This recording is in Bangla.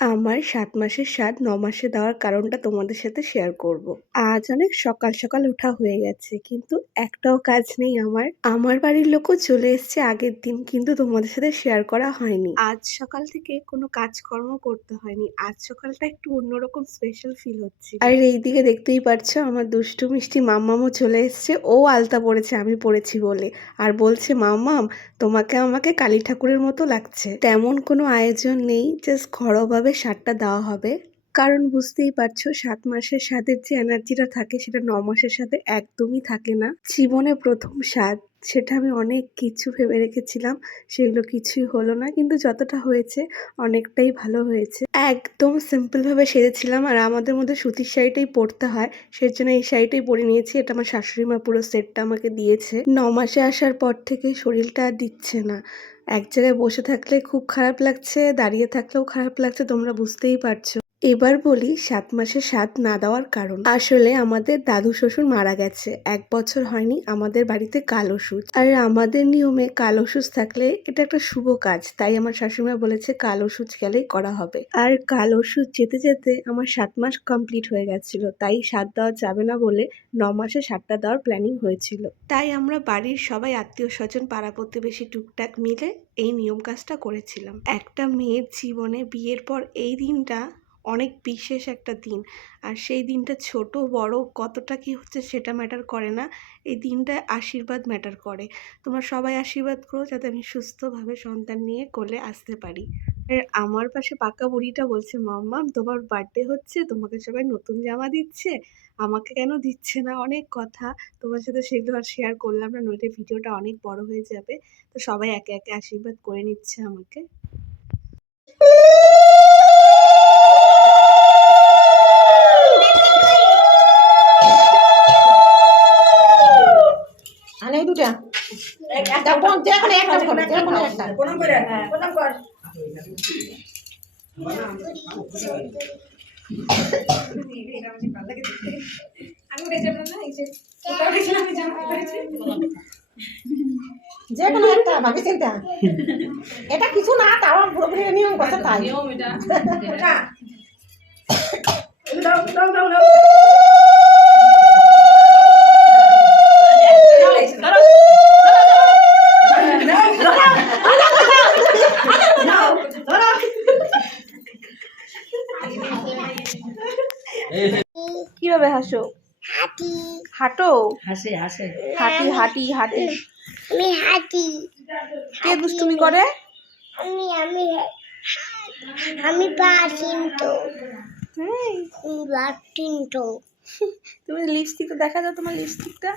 আমার ৭ মাসের স্বাদ ৯ মাসে দেওয়ার কারণটা তোমাদের সাথে শেয়ার করব। আজ অনেক সকাল, সকাল ওঠা হয়ে গেছে। কিন্তু একটাও কাজ নেই আমার। আমার বাড়ির লোকও চলে এসছে আগের দিন কিন্তু তোমাদের সাথে শেয়ার করা হয়নি। আজ সকাল থেকে কোনো কাজকর্ম করতে হয়নি। আজ সকালটা একটু অন্যরকম স্পেশাল ফিল হচ্ছিল। আর এইদিকে দেখতেই পারছো আমার দুষ্টু মিষ্টি মাম্মামও চলে এসছে। ও আলতা পড়েছে আমি পড়েছি বলে। আর বলছে মাম্মাম তোমাকে আমাকে কালী ঠাকুরের মতো লাগছে। তেমন কোনো আয়োজন নেই, জাস্ট ঘরোয়াভাবে স্বাদটা দেওয়া হবে। কারণ বুঝতেই পারছো ৭ মাসের স্বাদের যে এনার্জিটা থাকে সেটা ৯ মাসের স্বাদে একদমই থাকে না। জীবনে ১ম স্বাদ, সেটা আমি অনেক কিছু ভেবে রেখেছিলাম, সেগুলো কিছুই হলো না। কিন্তু যতটা হয়েছে অনেকটাই ভালো হয়েছে। একদম সিম্পলভাবে সেজেছিলাম আর আমাদের মধ্যে সুতির শাড়িটাই পরতে হয়, সেজন্য এই শাড়িটাই পরে নিয়েছি। এটা আমার শাশুড়ি মা পুরো সেটটা আমাকে দিয়েছে। ৯ মাসে আসার পর থেকে শরীরটা আর দিচ্ছে না। এক জায়গায় বসে থাকলে খুব খারাপ লাগছে, দাঁড়িয়ে থাকলেও খারাপ লাগছে, তোমরা বুঝতেই পারছো। এবার বলি ৭ মাসে স্বাদ না দেওয়ার কারণ। আসলে আমাদের দাদু শ্বশুর মারা গেছে। ১ বছর হয়নি আমাদের বাড়িতে কালসুচ। আর আমাদের নিয়মে কালসুচ থাকলে এটা একটা শুভ কাজ। তাই আমার শাশুড়িমা বলেছে কালসুচ গেলেই করা হবে। আর কালসুচ যেতে যেতে আমার ৭ মাস কমপ্লিট হয়ে গেছিল। তাই স্বাদ দেওয়া যাবে না বলে ৯ মাসে স্বাদটা দেওয়ার প্ল্যানিং হয়েছিল। তাই আমরা বাড়ির সবাই আত্মীয়-স্বজন পাড়া প্রতিবেশী টুকটাক মিলে এই নিয়ম কাজটা করেছিলাম। একটা মেয়ের জীবনে বিয়ের পর এই দিনটা অনেক বিশেষ একটা দিন। আর সেই দিনটা ছোট বড় কতটা কি হচ্ছে সেটা ম্যাটার করে না। এই দিনটায় আশীর্বাদ ম্যাটার করে। তোমরা সবাই আশীর্বাদ করো যাতে আমি সুস্থভাবে সন্তান নিয়ে কোলে আসতে পারি। আর আমার পাশে পাকা বুড়িটা বলছে মাম্মাম তোমার বার্থডে হচ্ছে, তোমাকে সবাই নতুন জামা দিচ্ছে, আমাকে কেন দিচ্ছে না? অনেক কথা। তোমার সাথে সেগুলো আর শেয়ার করলাম না, নইলে ভিডিওটা অনেক বড় হয়ে যাবে। তো সবাই একে একে আশীর্বাদ করে নিচ্ছে আমাকে। আনে দুটা একটা কোন যে কোনো একটা করে যে কোনো একটা প্রণাম করে প্রণাম কর আমি উঠেছিলাম না এই যে উঠেছিলাম আমি জামা পরেছি যে কোনো একটা ভাবি চিন্তা এটা কিছু না তাও পুরোপুরি নিয়ম কথা তাই নিয়ম এটা দাও দাও দাও দাও কিভাবে হাসো? হাতি হাঁটো? হাসে হাসে হাঁটি হাঁটি হাঁটি। আমি হাতি কে দুষ্টুমি করে? আমি আমি আমি বাটিনটো বাটিনটো তুমি লিপস্টিকটা দেখা যাও, তোমার লিপস্টিকটা।